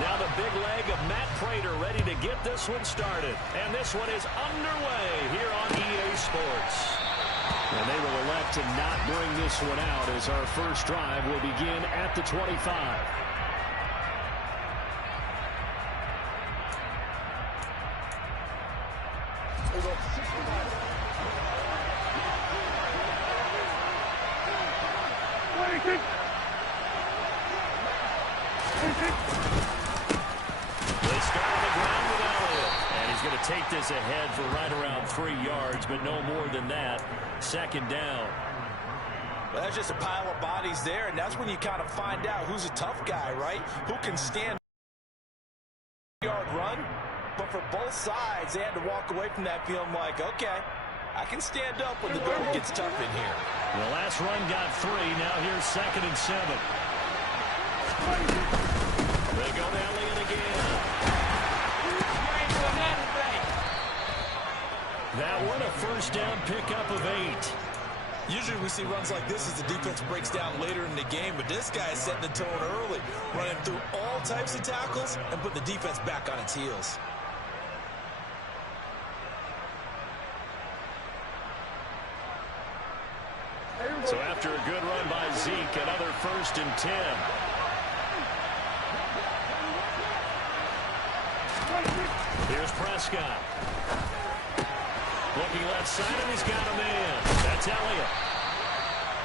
Now the big leg of Matt Prater ready to get this one started. And this one is underway here on EA Sports. And they will elect to not bring this one out as our first drive will begin at the 25. Take this ahead for right around 3 yards, but no more than that. Second down. Well, that's just a pile of bodies there, and that's when you kind of find out who's a tough guy, right? Who can stand a yard run? But for both sides, they had to walk away from that feeling like, okay, I can stand up when the going gets tough in here. The last run got 3. Now here's 2nd and 7. They go to Elliott again. That one a first down pickup of 8. Usually we see runs like this as the defense breaks down later in the game, but this guy is setting the tone early, running through all types of tackles and putting the defense back on its heels. So after a good run by Zeke, another 1st and 10. Here's Prescott. Looking left side, and he's got a man. That's Elliott.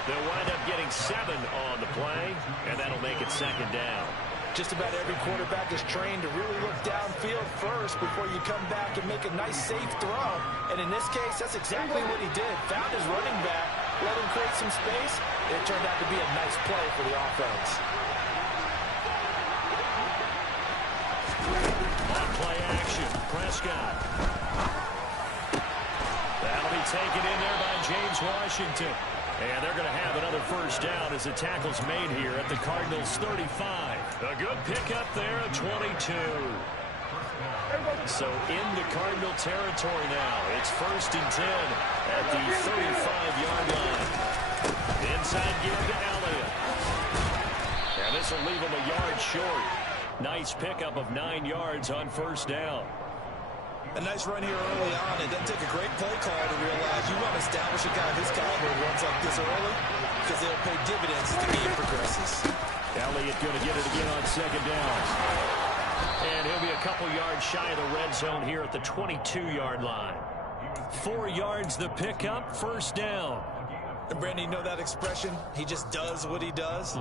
They'll wind up getting 7 on the play, and that'll make it 2nd down. Just about every quarterback is trained to really look downfield first before you come back and make a nice, safe throw. And in this case, that's exactly what he did. Found his running back, let him create some space. It turned out to be a nice play for the offense. On play action, Prescott. That'll be taken in there by James Washington. And they're going to have another first down as the tackle's made here at the Cardinals' 35. A good pickup there at 22. So into Cardinal territory now. It's 1st and 10 at the 35-yard line. Inside give to Elliott. And this will leave him a yard short. Nice pickup of 9 yards on first down. A nice run here early on. It doesn't take a great play call to realize you want to establish a guy of his caliber runs like this early because they'll pay dividends as the game progresses. Elliott going to get it again on 2nd down. And he'll be a couple yards shy of the red zone here at the 22-yard line. 4 yards the pickup, 1st down. And Brandon, you know that expression? He just does what he does.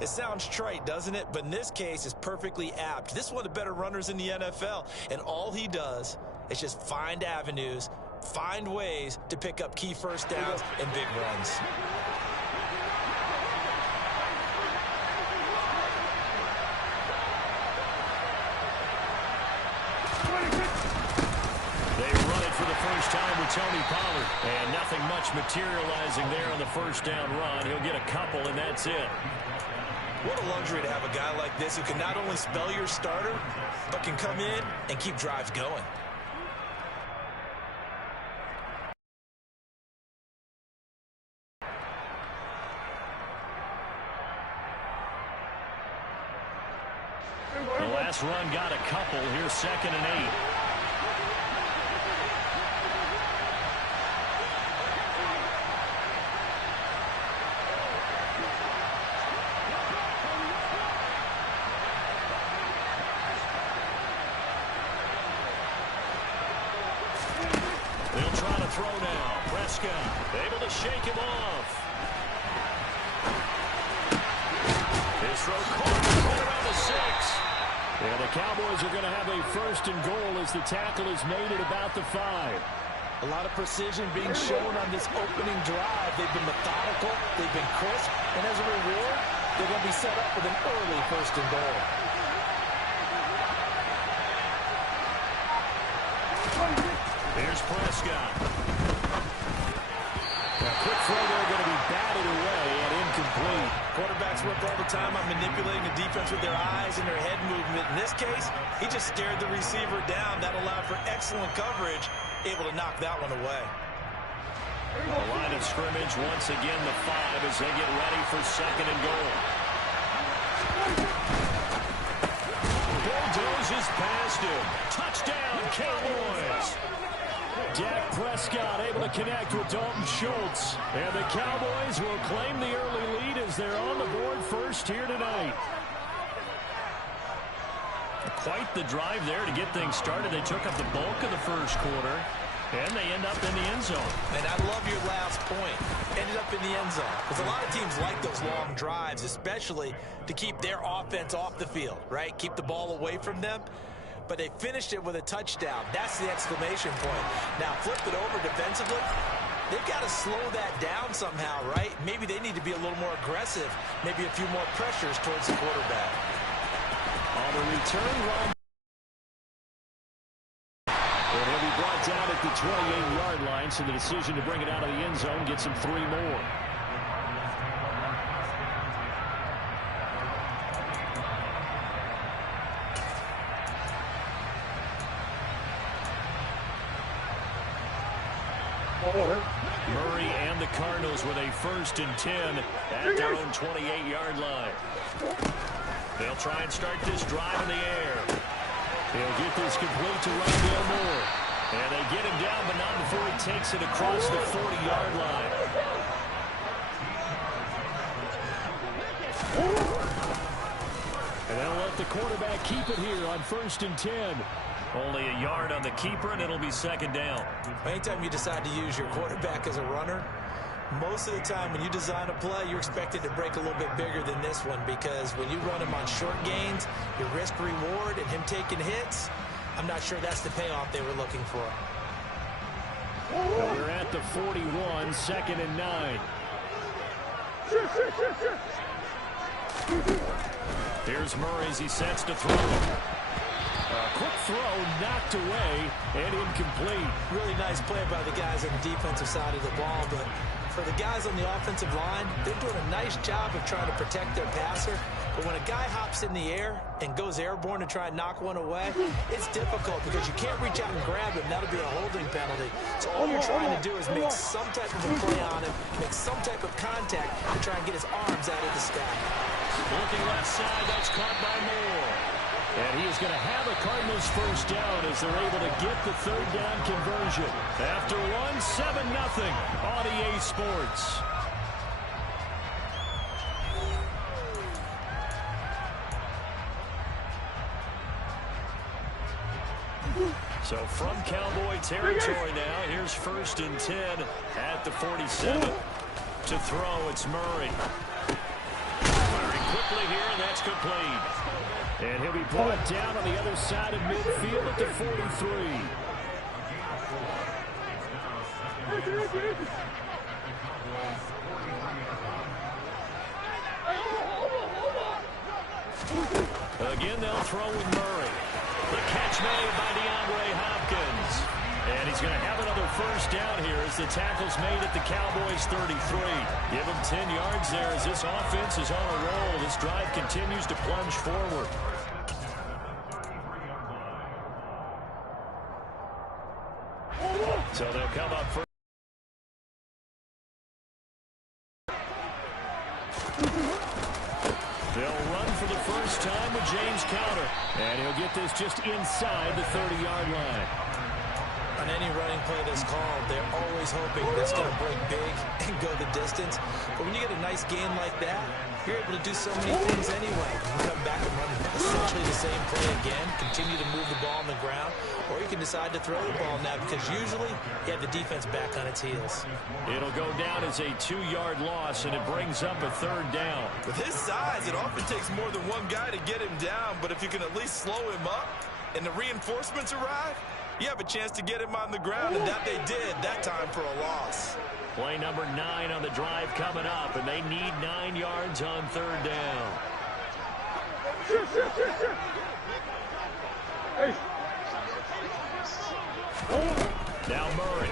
It sounds trite, doesn't it? But in this case, it's perfectly apt. This is one of the better runners in the NFL. And all he does is just find avenues, find ways to pick up key first downs and big runs. Time with Tony Pollard, and nothing much materializing there on the first down run. He'll get a couple, and that's it. What a luxury to have a guy like this who can not only spell your starter, but can come in and keep drives going. The last run got a couple. Here's 2nd and 8. Throw now. Prescott able to shake him off. His throw caught right around the 6. And the Cowboys are going to have a 1st and goal as the tackle is made at about the 5. A lot of precision being shown on this opening drive. They've been methodical. They've been crisp. And as a reward, they're going to be set up with an early 1st and goal. Here's Prescott. A quick throw there going to be batted away and incomplete. Quarterbacks work all the time on manipulating the defense with their eyes and their head movement. In this case, he just stared the receiver down. That allowed for excellent coverage, able to knock that one away. The line of scrimmage, once again, the 5 as they get ready for 2nd and goal. Rushes past him. Touchdown, Cowboys. Dak Prescott able to connect with Dalton Schultz. And the Cowboys will claim the early lead as they're on the board first here tonight. Quite the drive there to get things started. They took up the bulk of the first quarter, and they end up in the end zone. And I love your last point. Ended up in the end zone. Because a lot of teams like those long drives, especially to keep their offense off the field, right? Keep the ball away from them. But they finished it with a touchdown. That's the exclamation point. Now, flip it over defensively. They've got to slow that down somehow, right? Maybe they need to be a little more aggressive. Maybe a few more pressures towards the quarterback. On the return run. And he'll be brought down at the 28-yard line, so the decision to bring it out of the end zone gets him 3 more. Murray and the Cardinals with a 1st and 10 at their own 28-yard line. They'll try and start this drive in the air. He'll get this complete to Rondale Moore. And they get him down, but not before he takes it across the 40-yard line. And they'll let the quarterback keep it here on 1st and 10. Only a yard on the keeper, and it'll be 2nd down. Anytime you decide to use your quarterback as a runner, most of the time when you design a play, you're expected to break a little bit bigger than this one, because when you run him on short gains, your risk-reward and him taking hits, I'm not sure that's the payoff they were looking for. Well, we're at the 41, 2nd and 9. Here's Murray as he sets to throw. A quick throw knocked away and incomplete. Really nice play by the guys on the defensive side of the ball, but for the guys on the offensive line, they're doing a nice job of trying to protect their passer. But when a guy hops in the air and goes airborne to try and knock one away, it's difficult because you can't reach out and grab him. That'll be a holding penalty. So all you're trying to do is make some type of a play on him, make some type of contact to try and get his arms out of the sky. Looking left side, that's caught by Moore. And he is going to have a Cardinals 1st down as they're able to get the 3rd down conversion. After one, 7-0 on EA Sports. So from Cowboy territory now, here's 1st and 10 at the 47. To throw, it's Murray. Firing quickly here, and that's complete. And he'll be brought down on the other side of midfield at the 43. Again, they'll throw with Murray. The catch made by DeAndre Hopkins. And he's going to have another 1st down here as the tackle's made at the Cowboys 33. Give him 10 yards there as this offense is on a roll. This drive continues to plunge forward. So they'll come up first. They'll run for the 1st time with James Conner. And he'll get this just inside the 30-yard line. On any running play that's called, they're always hoping that's going to break big and go the distance. But when you get a nice gain like that, you're able to do so many things anyway. You can come back and run essentially the same play again, continue to move the ball on the ground, or you can decide to throw the ball now because usually you have the defense back on its heels. It'll go down as a 2-yard loss, and it brings up a 3rd down. With his size, it often takes more than one guy to get him down, but if you can at least slow him up and the reinforcements arrive, you have a chance to get him on the ground, and that they did that time for a loss. Play number 9 on the drive coming up, and they need 9 yards on 3rd down. Now Murray.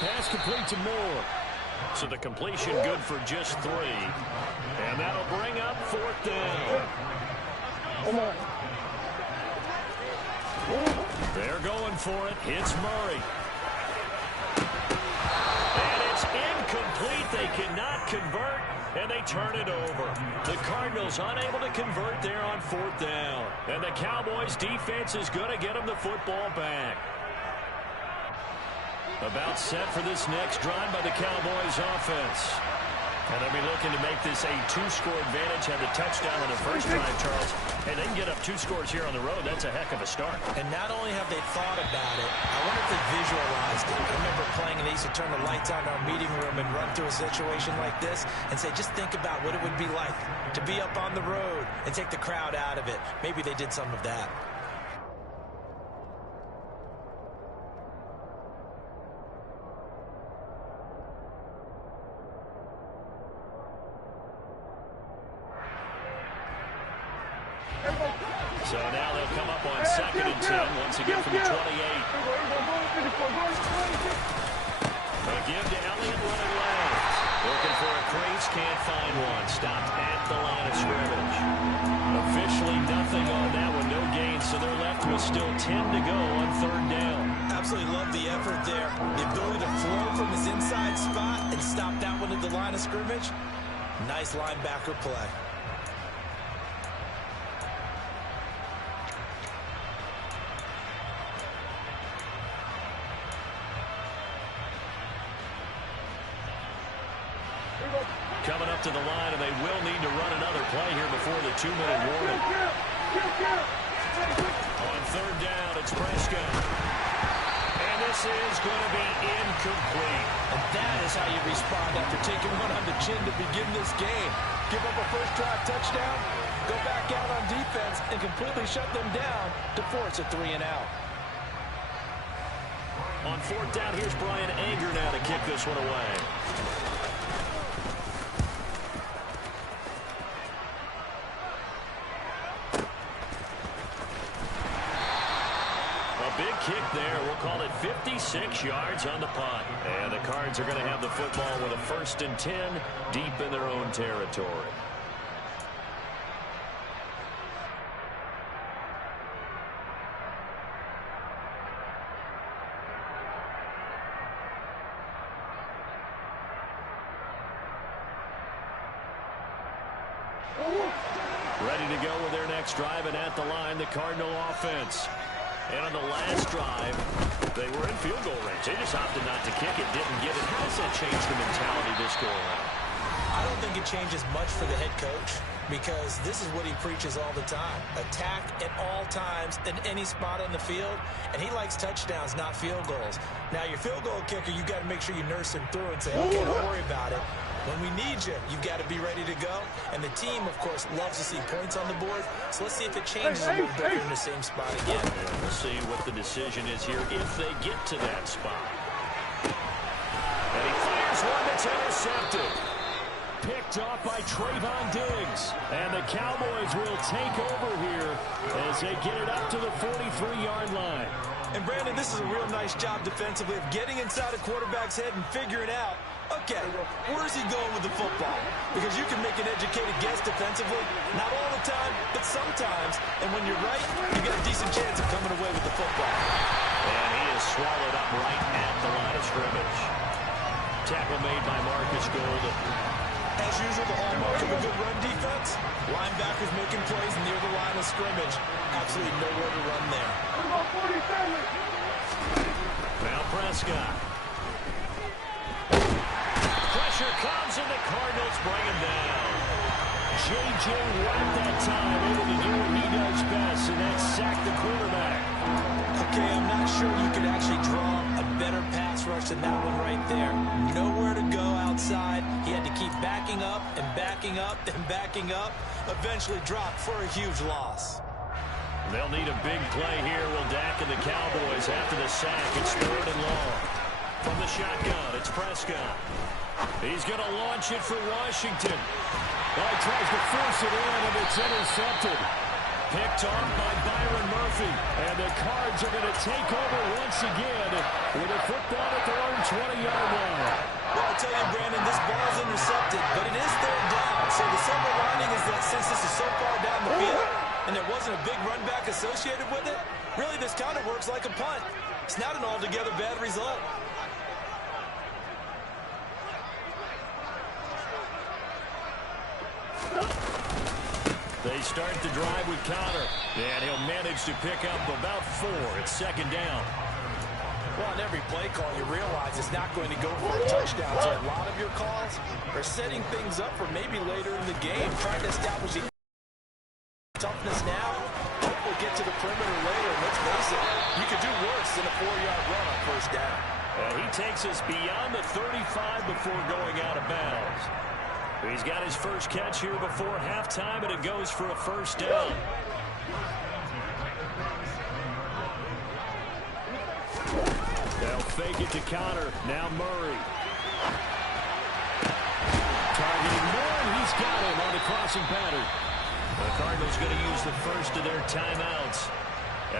Pass complete to Moore. So the completion good for just 3. And that'll bring up 4th down. They're going for it. It's Murray. And it's incomplete. They cannot convert. and they turn it over. The Cardinals unable to convert there on 4th down. And the Cowboys defense is going to get them the football back. About set for this next drive by the Cowboys offense. And they'll be looking to make this a 2-score advantage. Had the touchdown on the first drive, Charles. And they can get up 2 scores here on the road. That's a heck of a start. And not only have they thought about it, I wonder if they visualized it. I remember playing and they used to turn the lights on in our meeting room and run through a situation like this and say, just think about what it would be like to be up on the road and take the crowd out of it. Maybe they did some of that. So now they'll come up on 2nd and 10 once again from the 28. They'll give to Elliott running left. Looking for a crease, can't find one. Stopped at the line of scrimmage. Officially nothing on that one, no gain, so they're left with still 10 to go on 3rd down. Absolutely love the effort there. The ability to flow from his inside spot and stop that one at the line of scrimmage. Nice linebacker play. Coming up to the line, and they will need to run another play here before the 2-minute warning. On 3rd down, it's Prescott. And this is going to be incomplete. And that is how you respond after taking one on the chin to begin this game. Give up a first-drive touchdown, go back out on defense, and completely shut them down to force a 3-and-out. On 4th down, here's Brian Anger now to kick this one away. Big kick there. We'll call it 56 yards on the punt. And the Cards are going to have the football with a 1st and 10 deep in their own territory. Ready to go with their next drive, and at the line, the Cardinal offense. And on the last drive, they were in field goal range. They just opted not to kick it, didn't get it. How does that change the mentality this go around? I don't think it changes much for the head coach because this is what he preaches all the time. Attack at all times in any spot on the field, and he likes touchdowns, not field goals. Now, your field goal kicker, you got to make sure you nurse him through and say, okay, don't worry about it. When we need you, you've got to be ready to go. And the team, of course, loves to see points on the board. So let's see if it changes a little bit in the same spot again. And we'll see what the decision is here if they get to that spot. And he fires one that's intercepted. Picked off by Trayvon Diggs. And the Cowboys will take over here as they get it up to the 43-yard line. And, Brandon, this is a real nice job defensively of getting inside a quarterback's head and figuring out, okay, where's he going with the football? Because you can make an educated guess defensively. Not all the time, but sometimes. And when you're right, you got a decent chance of coming away with the football. And he is swallowed up right at the line of scrimmage. Tackle made by Marcus Golden. As usual, the hallmark of a good run defense. Linebackers making plays near the line of scrimmage. Absolutely nowhere to run there. Now Prescott. Pressure comes and the Cardinals bring him down. J.J. Watt that time able to do what he does best, and that's sack the quarterback. Okay, I'm not sure you could actually draw a better pass rush than that one right there. Nowhere to go outside. He had to keep backing up and backing up and backing up. Eventually dropped for a huge loss. They'll need a big play here, will Dak and the Cowboys after the sack. It's 3rd and long. From the shotgun, it's Prescott. He's going to launch it for Washington. Well, he tries to force it in, and it's intercepted. Picked off by Byron Murphy. And the Cards are going to take over once again with a football at their own 20-yard line. Well, I tell you, Brandon, this ball is intercepted, but it is 3rd down. So the silver lining is that since this is so far down the field, and there wasn't a big run back associated with it, really this kind of works like a punt. It's not an altogether bad result. They start the drive with Conner, and he'll manage to pick up about 4. It's second down. Well, on every play call, you realize it's not going to go for a touchdown. So a lot of your calls are setting things up for maybe later in the game, trying to establish toughness now. Hopefully get to the perimeter later. Let's face it, you could do worse than a 4-yard run on first down. He takes us beyond the 35 before going out of bounds. He's got his first catch here before halftime, and it goes for a first down. They'll fake it to Conner. Now Murray. Targeting Moore, and he's got him on the crossing pattern. The Cardinals going to use the first of their timeouts,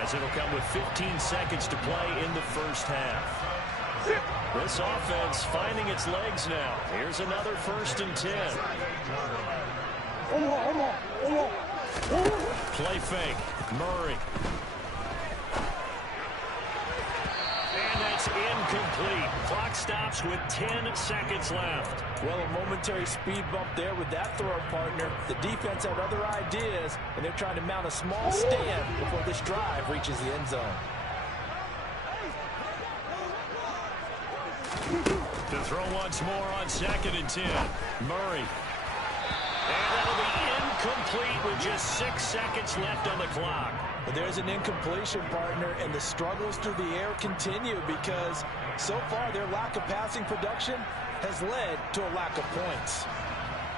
as it'll come with 15 seconds to play in the first half. This offense finding its legs now. Here's another 1st and 10. Play fake. Murray. And that's incomplete. Clock stops with 10 seconds left. Well, a momentary speed bump there with that throw partner. The defense had other ideas, and they're trying to mount a small stand before this drive reaches the end zone. To throw once more on 2nd and 10. Murray. And that'll be incomplete with just 6 seconds left on the clock. But there's an incompletion, partner, and the struggles through the air continue because so far their lack of passing production has led to a lack of points.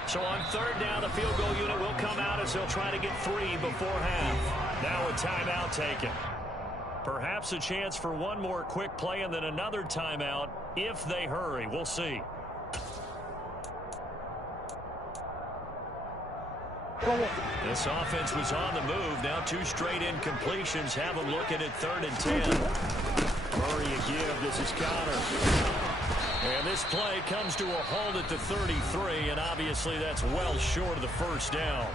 So on 3rd down, the field goal unit will come out as they'll try to get 3 before half. Now a timeout taken. Perhaps a chance for one more quick play and then another timeout if they hurry. We'll see. This offense was on the move. Now 2 straight incompletions. Have them looking at 3rd and 10. Murray a give. This is Conner. And this play comes to a halt at the 33, and obviously that's well short of the first down.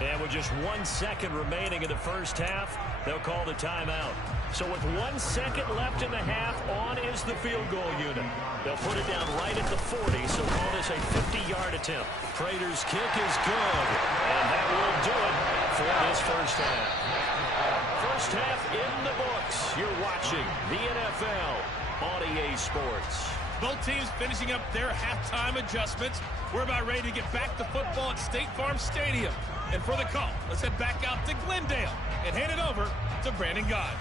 And with just 1 second remaining in the first half, they'll call the timeout. So with 1 second left in the half, on is the field goal unit. They'll put it down right at the 40, so call this a 50-yard attempt. Prater's kick is good, and that will do it for this first half. First half in the books. You're watching the NFL on EA Sports. Both teams finishing up their halftime adjustments. We're about ready to get back to football at State Farm Stadium. And for the call, let's head back out to Glendale and hand it over to Brandon Gaudin.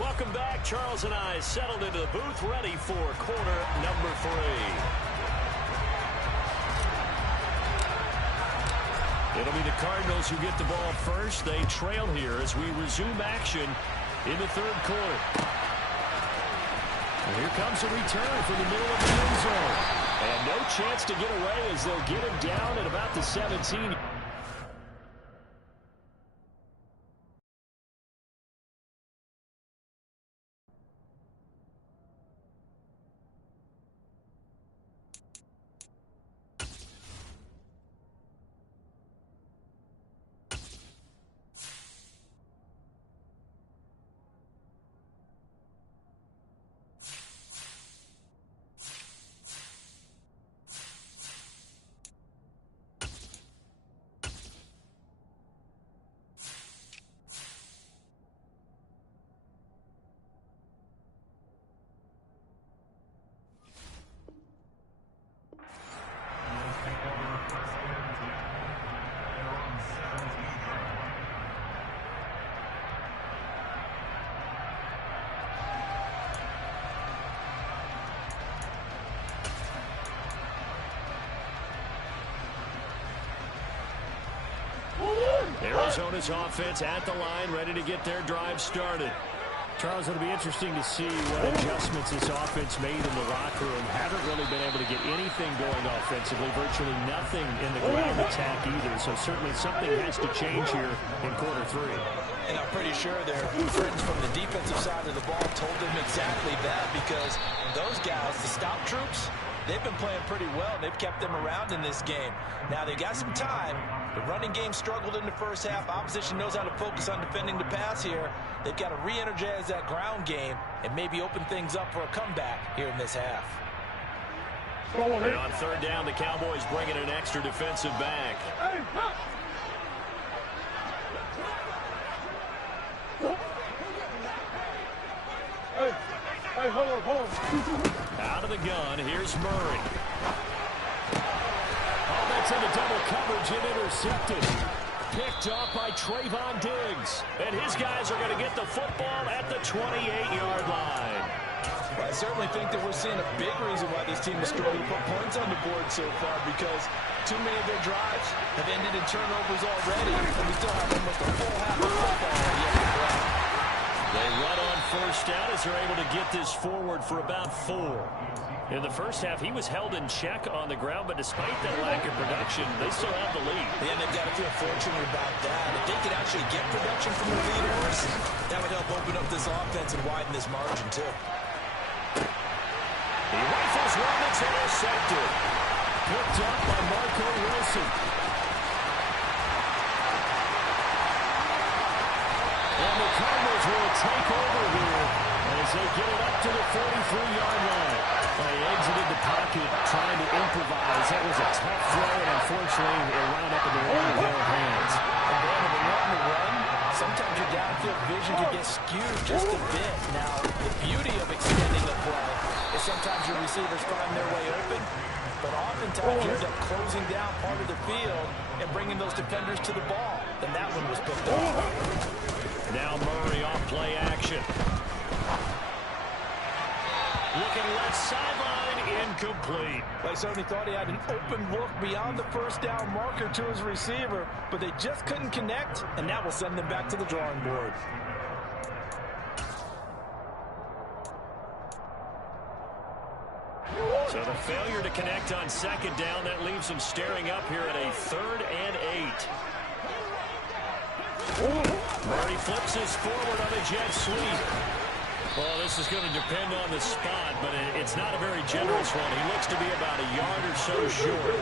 Welcome back. Charles and I settled into the booth, ready for quarter number 3. It'll be the Cardinals who get the ball first. They trail here as we resume action in the 3rd quarter. And here comes a return from the middle of the end zone. And no chance to get away as they'll get him down at about the 17. Arizona's offense at the line, ready to get their drive started. Charles, it'll be interesting to see what adjustments this offense made in the locker room. Haven't really been able to get anything going offensively, virtually nothing in the ground attack either. So certainly something has to change here in quarter 3. And I'm pretty sure their friends from the defensive side of the ball told them exactly that, because those guys, the stop troops, they've been playing pretty well, and they've kept them around in this game. Now, they got some time. The running game struggled in the first half. Opposition knows how to focus on defending the pass here. They've got to re-energize that ground game and maybe open things up for a comeback here in this half. And on third down, the Cowboys bring in an extra defensive back. Out of the gun, here's Murray. Oh, that's into double coverage and intercepted. Picked off by Trayvon Diggs. And his guys are going to get the football at the 28-yard line. Well, I certainly think that we're seeing a big reason why this team is struggling to put points on the board so far, because too many of their drives have ended in turnovers already, and we still have almost a full half of football yet to play. They run on first down as they're able to get this forward for about 4. In the first half, he was held in check on the ground, but despite that lack of production, they still have the lead. Yeah, and they've got to feel fortunate about that. If they could actually get production from the lead horse, that would help open up this offense and widen this margin, too. He rifles one that's intercepted. Picked up by Marco Wilson. And the Cardinals will take over here as they get it up to the 43-yard line. They exited the pocket trying to improvise. That was a tough throw, and unfortunately, it wound up in the wrong of their hands. And then when you're on the run, sometimes your downfield vision can get skewed just a bit. Now, the beauty of extending the play is sometimes your receivers find their way open, but oftentimes you end up closing down part of the field and bringing those defenders to the ball. And that one was picked off. Now Murray off play action. Looking left sideline, incomplete. They certainly thought he had an open look beyond the first down marker to his receiver, but they just couldn't connect, and that will send them back to the drawing board. So the failure to connect on second down, that leaves them staring up here at a 3rd and 8. Murray flips his forward on a jet sweep. Well, this is going to depend on the spot, but it's not a very generous one. He looks to be about a yard or so short.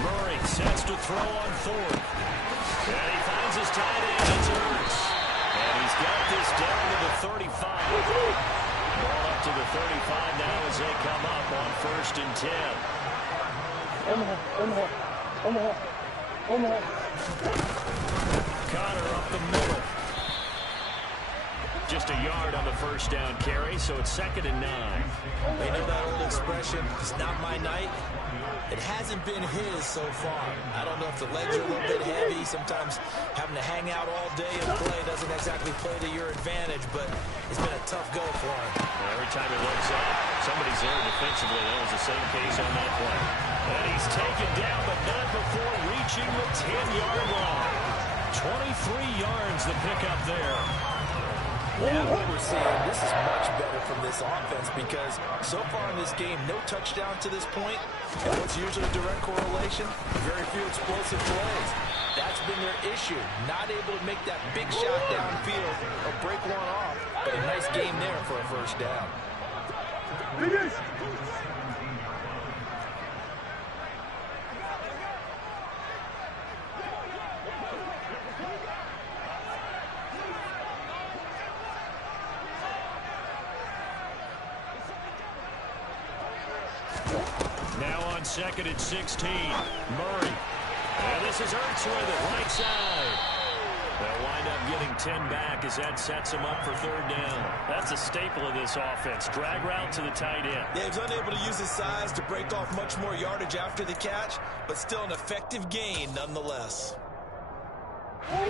Murray sets to throw on 4th. And he finds his tight end. It's Ertz. And he's got this down to the 35. Ball up to the 35 now as they come up on 1st and 10. Connor up the middle. Just a yard on the first down carry, so it's 2nd and 9. They know that old expression, it's not my night. It hasn't been his so far. I don't know if the legs are a little bit heavy. Sometimes having to hang out all day and play doesn't exactly play to your advantage, but it's been a tough go for him. Every time he looks up, somebody's there defensively. That was the same case on that play. And he's taken down, but not before reaching the 10-yard line. 23 yards the pickup there. Yeah, what we're seeing, this is much better from this offense, because so far in this game, no touchdown to this point, and what's usually a direct correlation, very few explosive plays. That's been their issue, not able to make that big shot downfield or break one off, but a nice game there for a first down. Now on 2nd and 16, Murray. And this is Ertz with it, right side. They'll wind up getting 10 back as that sets them up for 3rd down. That's a staple of this offense. Drag route to the tight end. Yeah, he's unable to use his size to break off much more yardage after the catch, but still an effective gain nonetheless. An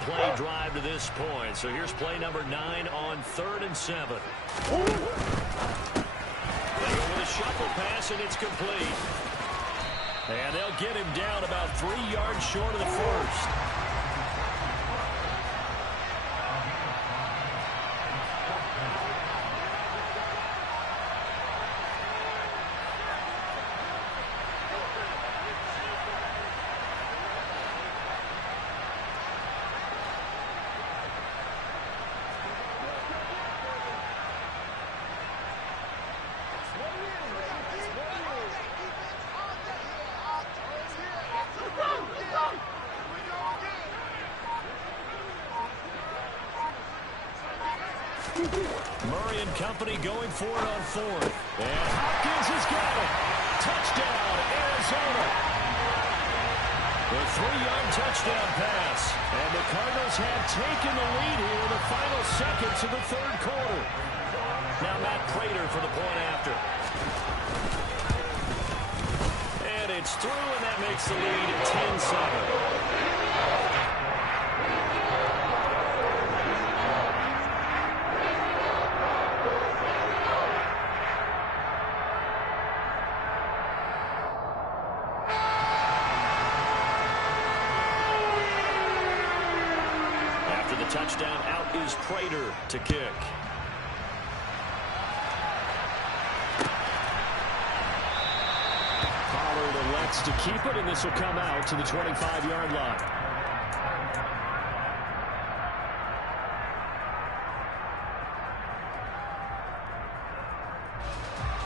8-play drive to this point. So here's play number 9 on 3rd and 7. They go with a shuffle pass, and it's complete. And they'll get him down about 3 yards short of the first. Murray and company going for it on fourth. And Hopkins has got it. Touchdown, Arizona. The 3-yard touchdown pass. And the Cardinals have taken the lead here in the final seconds of the third quarter. Now Matt Prater for the point after. And it's through, and that makes the lead 10-7. Touchdown, out is Prater to kick. Pollard elects to keep it, and this will come out to the 25-yard line.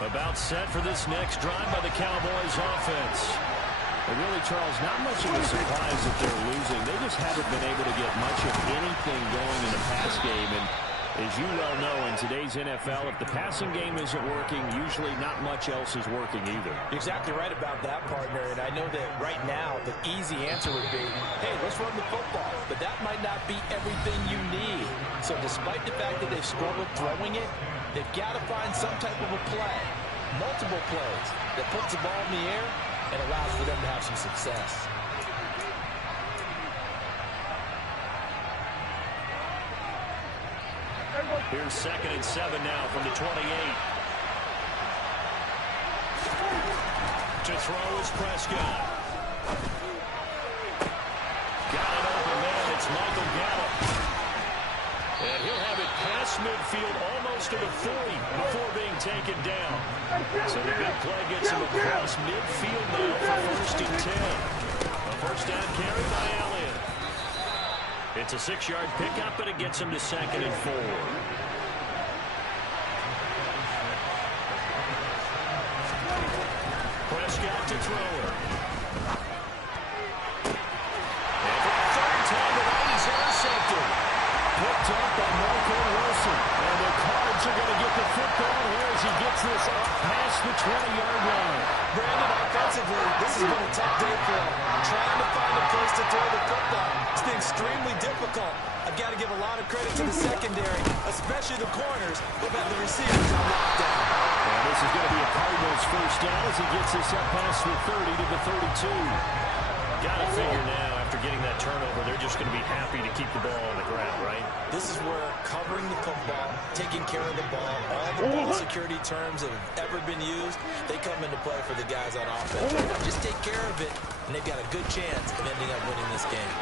About set for this next drive by the Cowboys offense. And really, Charles, not much of a surprise that they're losing. They just haven't been able to get much of anything going in the pass game. And as you well know, in today's NFL, if the passing game isn't working, usually not much else is working either. You're exactly right about that, partner. And I know that right now the easy answer would be, hey, let's run the football. But that might not be everything you need. So despite the fact that they've struggled throwing it, they've got to find some type of a play, multiple plays, that puts the ball in the air and allows for them to have some success. Here's 2nd and 7 now from the 28. To throw is Prescott. Got it over man. It's Michael Gallup. And he'll have it past midfield almost to the 40 before being taken down. So the big play gets him across midfield now for 1st and 10. A first down carry by Elliott. It's a 6-yard pickup, and it gets him to 2nd and 4. Prescott to throw it. And for the 3rd time tonight, he's intercepted. Picked up by Michael Wilson. And the Cards are going to get the football here as he gets this up past the 20-yard line. Brandon, offensively, this has been a tough day for him. Trying to find a place to throw the football. It's been extremely difficult. I've got to give a lot of credit to the secondary, especially the corners, who've had the receivers on lockdown. And this is going to be a Cardinals first down as he gets this up past the 30 to the 32. Got to figure now, after getting that turnover, they're just going to be happy to keep the ball on the ground, right? This is where covering the football, taking care of the ball, all the ball security terms that have ever been used, they come into play for the guys on offense. Just take care of it, and they've got a good chance of ending up winning this game.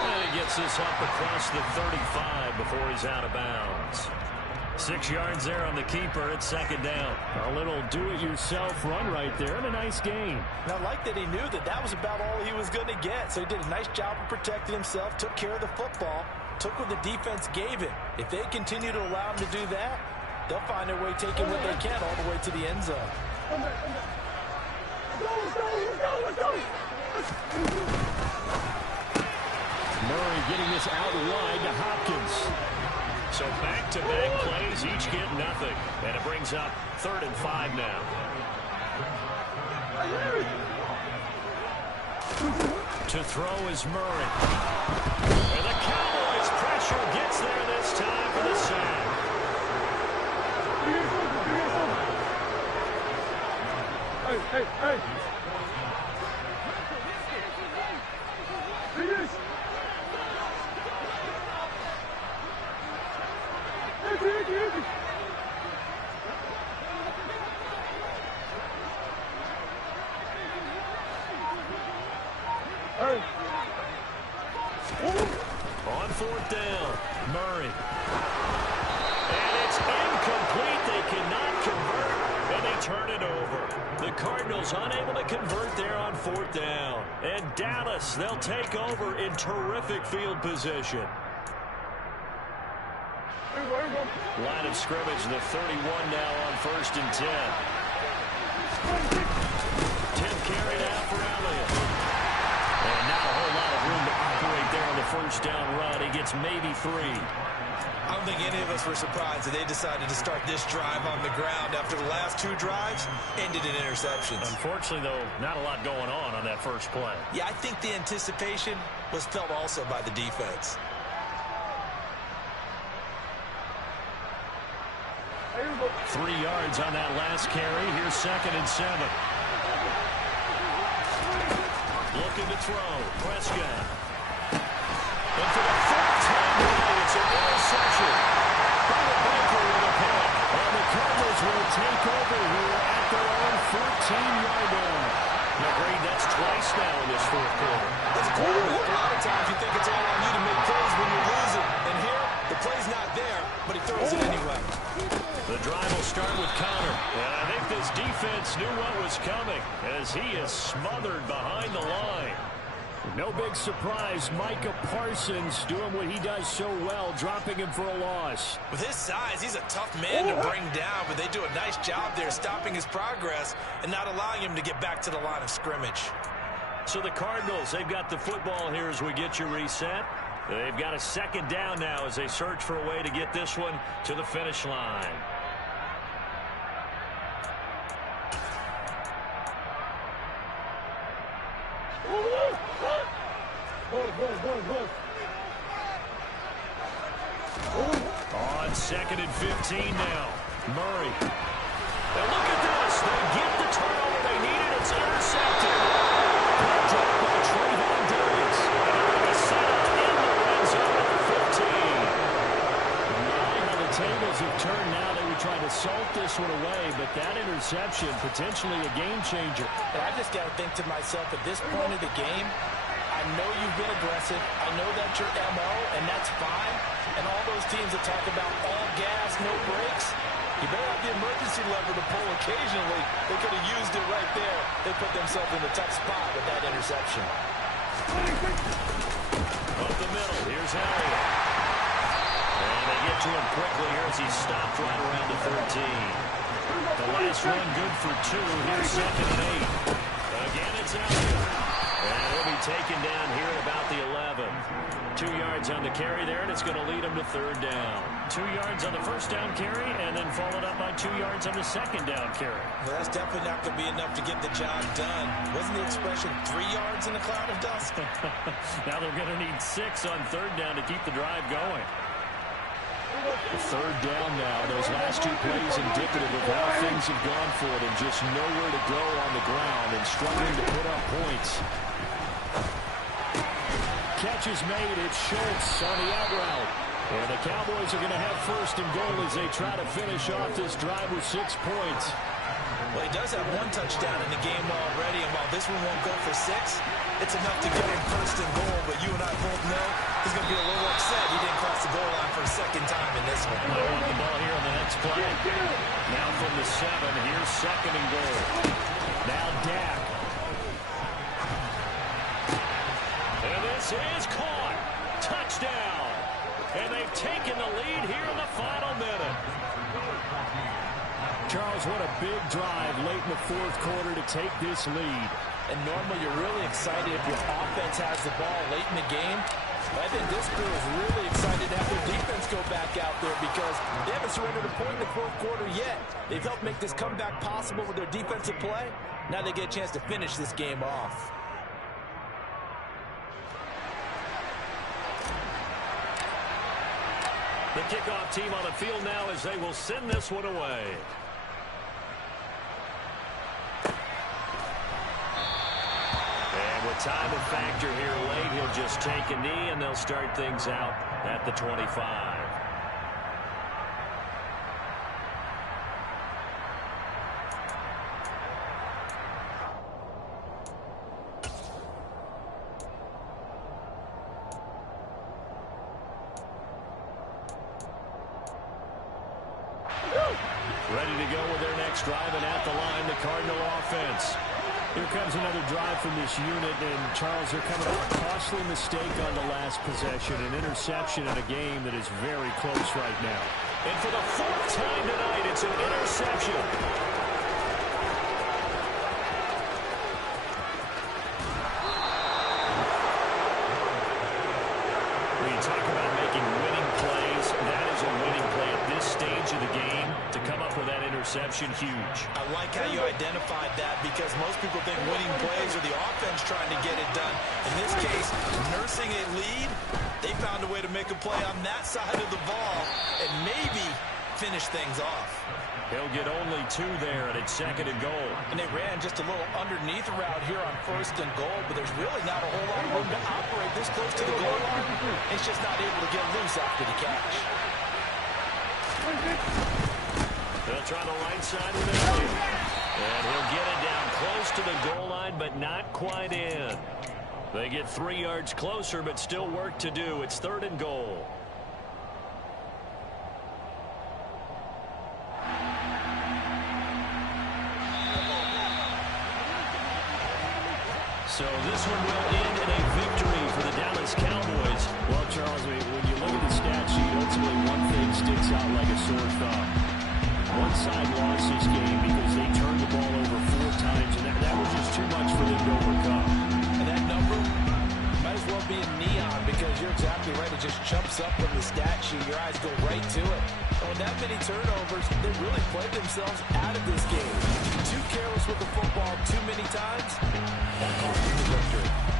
And he gets this up across the 35 before he's out of bounds. 6 yards there on the keeper. It's 2nd down. A little do-it-yourself run right there, and a nice gain. And I like that he knew that that was about all he was going to get. So he did a nice job of protecting himself, took care of the football, took what the defense gave him. If they continue to allow him to do that, they'll find their way taking what they can all the way to the end zone. Murray getting this out wide to Hopkins. So back-to-back plays, each get nothing. And it brings up 3rd and 5 now. To throw is Murray. And the Cowboys pressure gets there this time for the sack. Hey. On 4th down, Murray. And it's incomplete. They cannot convert, and they turn it over. The Cardinals unable to convert there on 4th down. And Dallas, they'll take over in terrific field position. Line of scrimmage, the 31 now on 1st and 10. 10th carry now for Elliott. And not a whole lot of room to operate there on the first down run. He gets maybe 3. I don't think any of us were surprised that they decided to start this drive on the ground after the last 2 drives ended in interceptions. Unfortunately, though, not a lot going on that first play. Yeah, I think the anticipation was felt also by the defense. 3 yards on that last carry. Here's 2nd and 7. Looking to throw. Prescott. And for the 4th time today, it's an interception. Buda Baker with a pick. And the Cardinals will take over here at their own 14-yard line. Now, Green, that's twice now in this 4th quarter. As a quarterback, a lot of times you think it's all on you to make plays when you're losing. And here, the play's not there, but he throws it anyway. The drive will start with Connor. And I think this defense knew what was coming as he is smothered behind the line. No big surprise, Micah Parsons doing what he does so well, dropping him for a loss. With his size, he's a tough man to bring down, but they do a nice job there stopping his progress and not allowing him to get back to the line of scrimmage. So the Cardinals, they've got the football here as we get you reset. They've got a 2nd down now as they search for a way to get this one to the finish line. On 2nd and 15 now. Murray. And look at this. They get the turnover they needed. It's intercepted. Picked up by Trayvon Diggs. A setup in the red zone at the 15. Now the tables have turned now. They were trying to salt this one away, but that interception, potentially a game changer. And I just got to think to myself, at this point of the game, I know you've been aggressive. I know that's your MO, and that's fine. And all those teams that talk about all gas, no brakes, you better have the emergency lever to pull occasionally. They could have used it right there. They put themselves in a tough spot with that interception. Up the middle, here's Elliott. And they get to him quickly here as he's stopped right around the 13. The last run good for 2. Here's 2nd and 8. Again, it's Elliott. And he'll be taken down here at about the 11. 2 yards on the carry there, and it's going to lead him to 3rd down. 2 yards on the first down carry, and then followed up by 2 yards on the 2nd down carry. Well, that's definitely not going to be enough to get the job done. Wasn't the expression 3 yards in a cloud of dust? Now they're going to need 6 on 3rd down to keep the drive going. 3rd down now. Those last 2 plays indicative of how things have gone for them. Just nowhere to go on the ground and struggling to put up points. Catch is made. It's Schultz on the out route. And the Cowboys are going to have 1st and goal as they try to finish off this drive with 6 points. Well, he does have 1 touchdown in the game already, and while this one won't go for 6, it's enough to get him 1st and goal. But you and I both know he's going to be a little upset he didn't cross the goal line for a 2nd time in this one. They want the ball here on the next play. Now from the 7, here's 2nd and goal. Now Dak. And this is caught. Touchdown. And they've taken the lead here in the final minute. Charles, what a big drive late in the 4th quarter to take this lead. And normally you're really excited if your offense has the ball late in the game. But I think this crew is really excited to have their defense go back out there because they haven't surrendered a point in the 4th quarter yet. They've helped make this comeback possible with their defensive play. Now they get a chance to finish this game off. The kickoff team on the field now as they will send this one away. And with time a factor here late, he'll just take a knee and they'll start things out at the 25. Ready to go with their next drive, and at the line, the Cardinal offense. Here comes another drive from this unit, and Charles, they're coming up a costly mistake on the last possession, an interception in a game that is very close right now. And for the 4th time tonight, it's an interception. talk about making winning plays. That is a winning play at this stage of the game. To come up with that interception, huge. I like how you identified that because most people think winning plays are the offense trying to get it done. In this case, nursing a lead, they found a way to make a play on that side of the ball and maybe finish things off. He'll get only 2 there, and it's 2nd and goal. And they ran just a little underneath route here on 1st and goal, but there's really not a whole lot of room to operate this close to the goal line. It's just not able to get loose after the catch. They'll try the right side with it. And he'll get it down close to the goal line, but not quite in. They get 3 yards closer, but still work to do. It's 3rd and goal. So this one will end in a victory for the Dallas Cowboys. Well, Charles, when you look at the stat sheet, ultimately one thing sticks out like a sore thumb. One side lost this game because they turned the ball over 4 times, and that was just too much for them to overcome. And that number might as well be in neon because you're exactly right. It just jumps up from the stat sheet. Your eyes go right to it. And with that many turnovers, they really played themselves out of this game. Too careless with the football too many times. That cost them the victory.